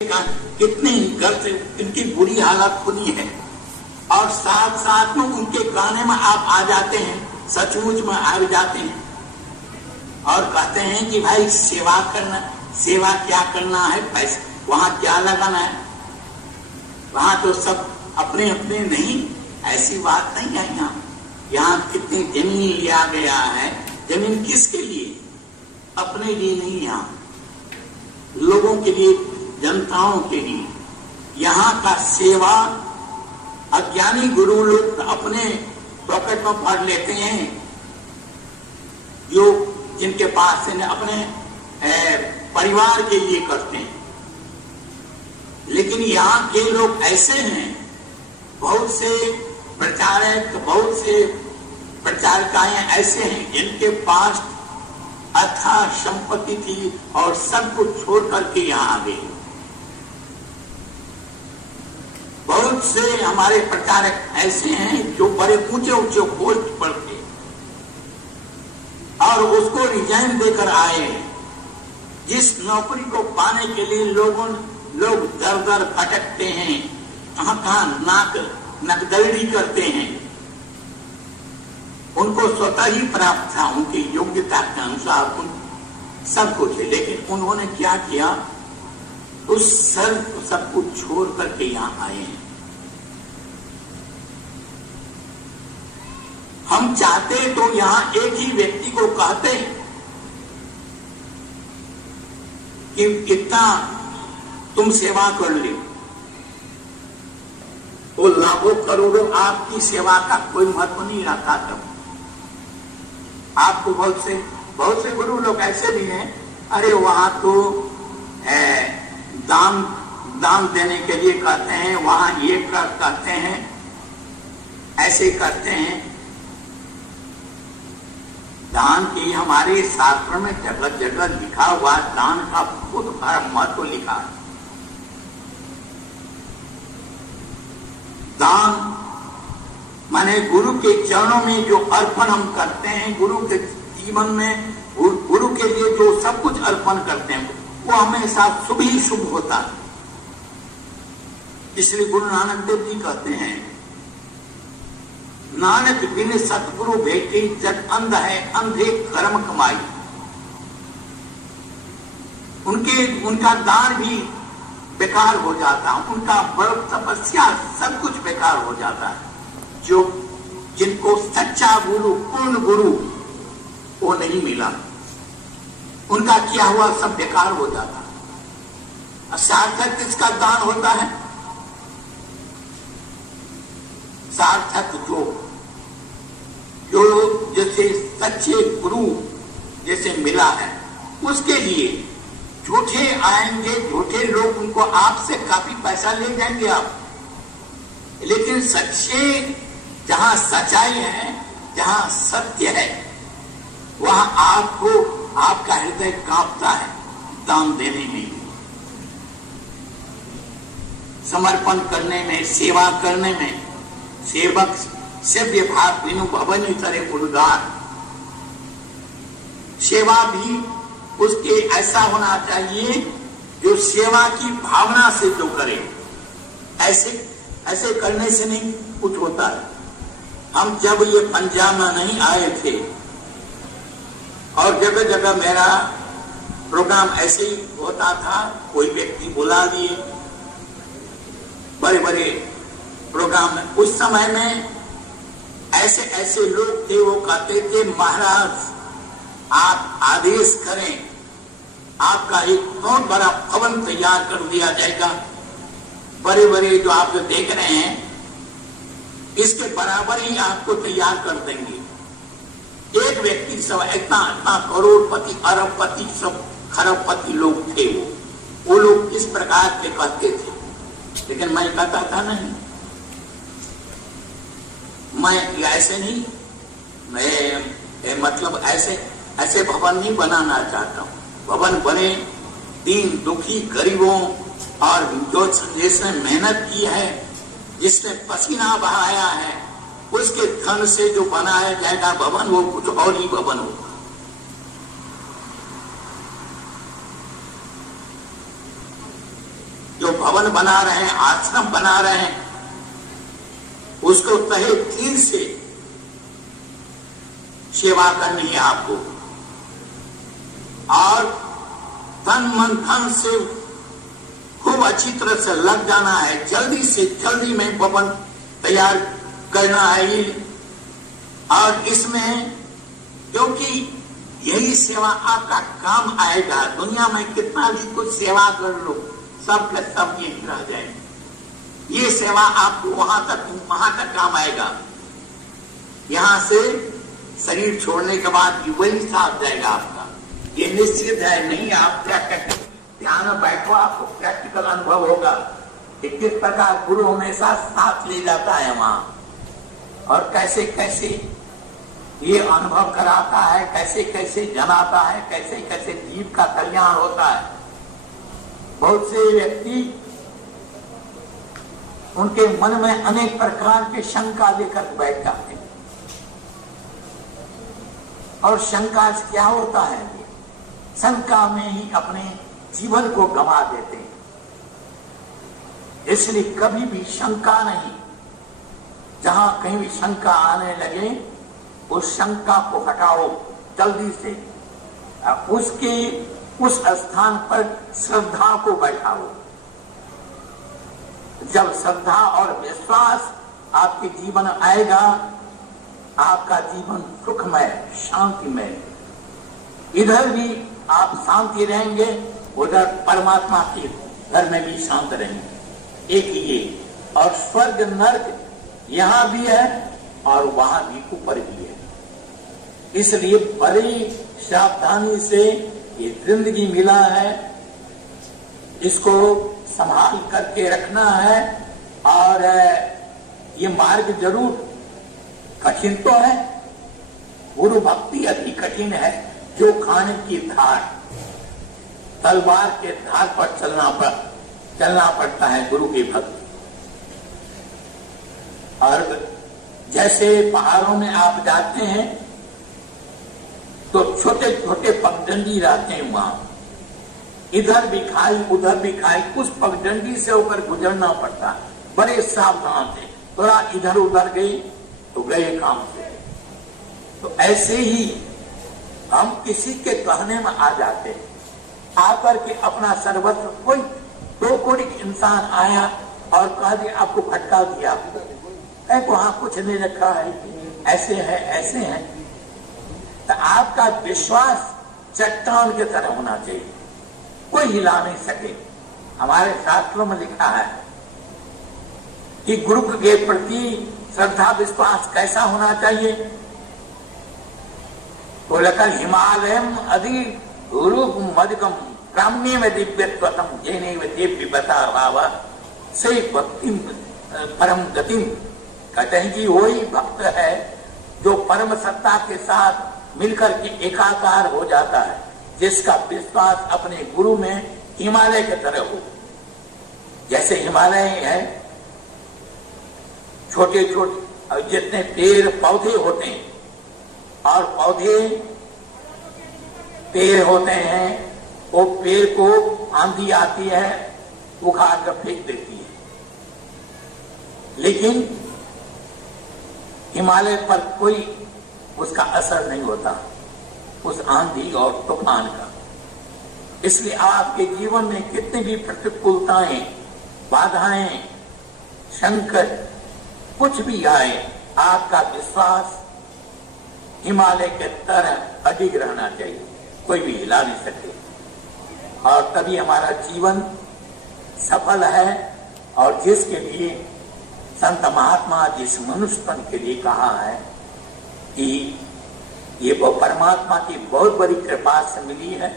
कितने घर से इनकी बुरी हालत खुली है और साथ साथ में उनके गाने में आप आ जाते हैं, सचमुच में आ जाते हैं और कहते हैं कि भाई सेवा करना, सेवा क्या करना है, पैसे वहां क्या लगाना है, वहां तो सब अपने अपने नहीं, ऐसी बात नहीं है। यहाँ कितनी जमीन लिया गया है, जमीन किसके लिए? अपने लिए नहीं, यहाँ लोगों के लिए, जनताओं के लिए। यहाँ का सेवा अज्ञानी गुरु लोग अपने पॉकेट में भर लेते हैं, जो जिनके पास है अपने परिवार के लिए करते हैं। लेकिन यहाँ के लोग ऐसे हैं, बहुत से प्रचारक, बहुत से प्रचारकाएं ऐसे हैं जिनके पास अथाह संपत्ति थी और सब कुछ छोड़ करके यहाँ आ गए। बहुत से हमारे प्रचारक ऐसे हैं जो बड़े ऊंचे ऊंचे पोस्ट पर थे और उसको रिजाइन देकर आए। जिस नौकरी को पाने के लिए लोग दर दर भटकते हैं, कहाँ नकदड़ी करते हैं, उनको स्वतः ही प्राप्त था, उनकी योग्यता के अनुसार सब कुछ है। लेकिन उन्होंने क्या किया, उस सब कुछ छोड़ करके यहाँ आए हैं। हम चाहते तो यहाँ एक ही व्यक्ति को कहते हैं कि इतना तुम सेवा कर ले, वो लाखों करोड़ों आपकी सेवा का कोई महत्व नहीं रखा। तब आपको बहुत से गुरु लोग ऐसे भी हैं, अरे वहां तो दान देने के लिए कहते हैं, वहां ये कहते हैं, ऐसे करते हैं। दान की हमारे शास्त्र में जगह जगह लिखा हुआ, दान का बहुत बड़ा महत्व लिखा है। दान माने गुरु के चरणों में जो अर्पण हम करते हैं, गुरु के जीवन में गुरु के लिए जो सब कुछ अर्पण करते हैं, वो हमेशा शुभ ही शुभ होता है। इसलिए गुरु नानक देव जी कहते हैं, नानक बिन सतगुरु भेटे जग अंध है, अंधे कर्म कमाई। उनका दान भी बेकार हो जाता है, उनका व्रत तपस्या सब कुछ बेकार हो जाता है। जो जिनको सच्चा गुरु, पूर्ण गुरु वो नहीं मिला, उनका किया हुआ सब बेकार हो जाता है। सार्थक किसका दान होता है? सार्थक जो जैसे सच्चे गुरु जैसे मिला है, उसके लिए झूठे आएंगे, झूठे लोग उनको आपसे काफी पैसा ले जाएंगे आप। लेकिन सच्चे, जहां सच्चाई है, जहां सत्य है, वहां आपको आपका हृदय कांपता है दान देने में, समर्पण करने में, सेवा करने में। सेवक सेव्य भाव बिनु भवन तरे उद्गार। सेवा भी उसके ऐसा होना चाहिए जो सेवा की भावना से जो करे। ऐसे करने से नहीं कुछ होता है। हम जब ये पंजाब में नहीं आए थे और जगह जगह मेरा प्रोग्राम ऐसे ही होता था, कोई व्यक्ति बुला दिए बड़े बड़े प्रोग्राम में, उस समय में ऐसे लोग थे, वो कहते थे महाराज आप आदेश करें, आपका एक बहुत बड़ा भवन तैयार कर दिया जाएगा, बड़े बड़े जो आप देख रहे हैं इसके बराबर ही आपको तैयार कर देंगे। एक व्यक्ति सब इतना करोड़पति, अरबपति, सब खरबपति लोग थे। वो लोग किस प्रकार के कहते थे, लेकिन मैं कहता था नहीं, मैं ऐसे नहीं, मैं मतलब ऐसे भवन नहीं बनाना चाहता हूँ। भवन बने दीन दुखी गरीबों और जो जिसने मेहनत की है, जिसने पसीना बहाया है, उसके धन से जो बनाया जाएगा भवन, वो कुछ और ही भवन होगा। भवन बना रहे हैं, आश्रम बना रहे हैं, उसको तहे दिल से सेवा करनी है आपको और तन मन धन से खूब अच्छी तरह से लग जाना है। जल्दी से जल्दी में भवन तैयार करना है। और इसमें क्योंकि यही सेवा आपका काम आएगा। दुनिया में कितना भी कुछ सेवा कर लो, सब के सब यही रह जाएंगे। ये सेवा आपको वहां तक काम आएगा। यहां से शरीर छोड़ने के बाद वही साथ जाएगा आपका, ये निश्चित है। नहीं आप क्या कहते हैं, ध्यान में बैठो, आपको प्रैक्टिकल अनुभव होगा कि किस प्रकार गुरु हमेशा साथ ले जाता है वहां, और कैसे कैसे ये अनुभव कराता है, कैसे कैसे जनाता है, कैसे कैसे जीव का कल्याण होता है। बहुत से व्यक्ति उनके मन में अनेक प्रकार के शंका लेकर बैठ जाते हैं, और शंका से क्या होता है, शंका में ही अपने जीवन को गंवा देते हैं। इसलिए कभी भी शंका नहीं, जहां कहीं भी शंका आने लगे उस शंका को हटाओ जल्दी से, उस स्थान पर श्रद्धा को बैठाओ। जब श्रद्धा और विश्वास आपके जीवन आएगा, आपका जीवन सुखमय शांतिमय, इधर भी आप शांति रहेंगे, उधर परमात्मा के घर में भी शांत रहेंगे। एक ये, और स्वर्ग नर्क यहां भी है और वहां भी ऊपर भी है। इसलिए बड़ी सावधानी से ये जिंदगी मिला है, इसको संभाल करके रखना है। और ये मार्ग जरूर कठिन तो है, गुरु भक्ति अति कठिन है। जो खाने की धार, तलवार के धार पर चलना पड़ता है गुरु की भक्ति। और जैसे पहाड़ों में आप जाते हैं तो छोटे छोटे पगडंडी रहते हैं, वहां इधर भी खाई उधर भी खाई, उस पगडंडी से होकर गुजरना पड़ता है। बड़े सावधान थे, थोड़ा इधर उधर गई तो गए काम से। तो ऐसे ही हम किसी के कहने में आ जाते, आकर के अपना सर्वस्व, कोई दो कोड़ी इंसान आया और कह दिया, आपको भटका दिया, वहां कुछ नहीं रखा है, ऐसे है ऐसे है। तो आपका विश्वास चट्टान की तरह होना चाहिए, कोई हिला नहीं सके। हमारे शास्त्रों में लिखा है कि गुरु के प्रति श्रद्धा विश्वास कैसा होना चाहिए। तो लेकर हिमालयम अधि गुरु मदकम ब्राह्मण्य में दिव्यत्वतम जेने दिव्य बता बाबा से भक्ति परम गतिम। कहते हैं कि वही भक्त है जो परम सत्ता के साथ मिलकर के एकाकार हो जाता है, जिसका विश्वास अपने गुरु में हिमालय की तरह हो। जैसे हिमालय है, छोटे छोटे जितने पेड़ पौधे होते हैं, और पौधे पेड़ होते हैं, वो पेड़ को आंधी आती है उखाड़ कर फेंक देती है, लेकिन हिमालय पर कोई उसका असर नहीं होता, उस आंधी और तूफान का। इसलिए आपके जीवन में कितनी भी प्रतिकूलताएं, बाधाएं, संकट कुछ भी आए, आपका विश्वास हिमालय के तरह अडिग रहना चाहिए, कोई भी हिला नहीं सके। और तभी हमारा जीवन सफल है। और जिसके लिए संत महात्मा जिस मनुष्यपन के लिए कहा है कि ये वो परमात्मा की बहुत बड़ी कृपा से मिली है,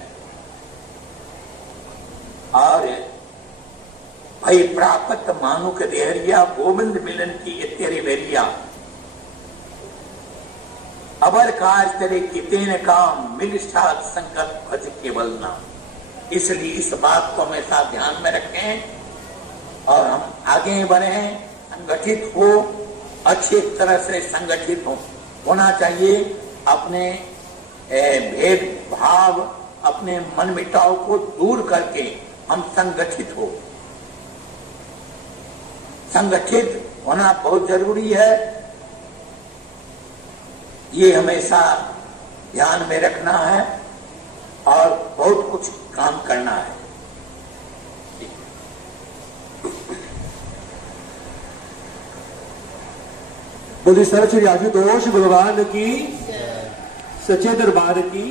और भई प्राप्त मानु के देहरिया गोविंद मिलन की इत्यादि वेरिया अबर काज तेरे कितेन काम मिल साथ संकट भज केवल नाम। इसलिए इस बात को हमेशा ध्यान में रखें और हम आगे बढ़े, संगठित हो, अच्छी तरह से संगठित होना चाहिए। अपने भेद भाव, अपने मन मिटाव को दूर करके हम संगठित हो, संगठित होना बहुत जरूरी है। ये हमेशा ध्यान में रखना है और बहुत कुछ काम करना है। बोलिए सर श्री आशुतोष भगवान की, सच्चे दरबार की।